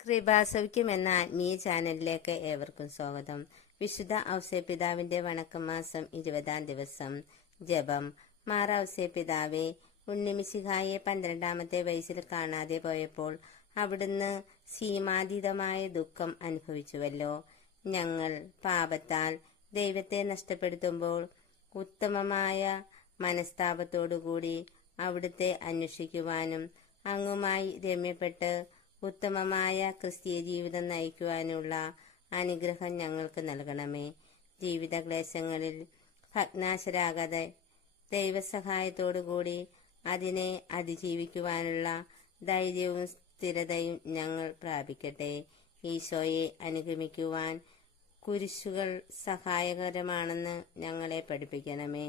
കൃപാസൗഖ്യം എന്ന ആത്മീയ ചാനലിലേക്ക് ഏവർക്കും സ്വാഗതം. വിശുദ്ധ ഔസേപിതാവിന്റെ വണക്കം മാസം ഇരുപതാം ദിവസം ജപം. മാറ ഔസേപിതാവെ ഉണ്ണിമിശിഹായെ പന്ത്രണ്ടാമത്തെ വയസ്സിൽ കാണാതെ പോയപ്പോൾ അവിടുന്ന് സീമാതീതമായ ദുഃഖം അനുഭവിച്ചുവല്ലോ. ഞങ്ങൾ പാപത്താൽ ദൈവത്തെ നഷ്ടപ്പെടുത്തുമ്പോൾ ഉത്തമമായ മനസ്താപത്തോടുകൂടി അവിടുത്തെ അന്വേഷിക്കുവാനും അങ്ങുമായി രമ്യപ്പെട്ട് ഉത്തമമായ ക്രിസ്തീയ ജീവിതം നയിക്കുവാനുള്ള അനുഗ്രഹം ഞങ്ങൾക്ക് നൽകണമേ. ജീവിത ക്ലേശങ്ങളിൽ ഭഗ്നാശരാകാതെ ദൈവസഹായത്തോടുകൂടി അതിനെ അതിജീവിക്കുവാനുള്ള ധൈര്യവും സ്ഥിരതയും ഞങ്ങൾ പ്രാപിക്കട്ടെ. ഈശോയെ അനുഗമിക്കുവാൻ കുരിശുകൾ സഹായകരമാണെന്ന് ഞങ്ങളെ പഠിപ്പിക്കണമേ.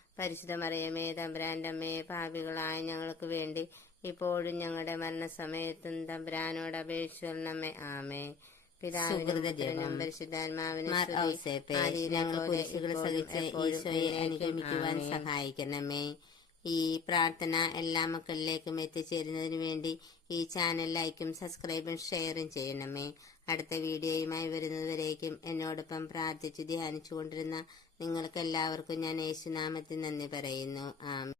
പരിശുദ്ധ മറിയമേ തമ്പുരാന്റെ അമ്മയെ പാപികളായ ഞങ്ങൾക്ക് വേണ്ടി ഇപ്പോഴും ഞങ്ങളുടെ മരണസമയത്തും തമ്പ്രാനോട് അപേക്ഷിച്ചൊല്ലണമേ ആമേ പിതാവിനും പരിശുദ്ധാത്മാവിനും ഞങ്ങൾ കുരിശുകൾ സഹിച്ച് ഈശോയെ അനുഗമിക്കുവാൻ സഹായിക്കണമേ. ഈ പ്രാർത്ഥന എല്ലാ മക്കളിലേക്കും എത്തിച്ചേരുന്നതിന് വേണ്ടി ഈ ചാനൽ ലൈക്കും സബ്സ്ക്രൈബും ഷെയറും ചെയ്യണമേ. അടുത്ത വീഡിയോയുമായി വരുന്നതുവരേക്കും എന്നോടൊപ്പം പ്രാർത്ഥിച്ചു ധ്യാനിച്ചുകൊണ്ടിരുന്ന നിങ്ങൾക്കെല്ലാവർക്കും ഞാൻ യേശുനാമത്തിൽ നന്ദി പറയുന്നു. ആമേൻ.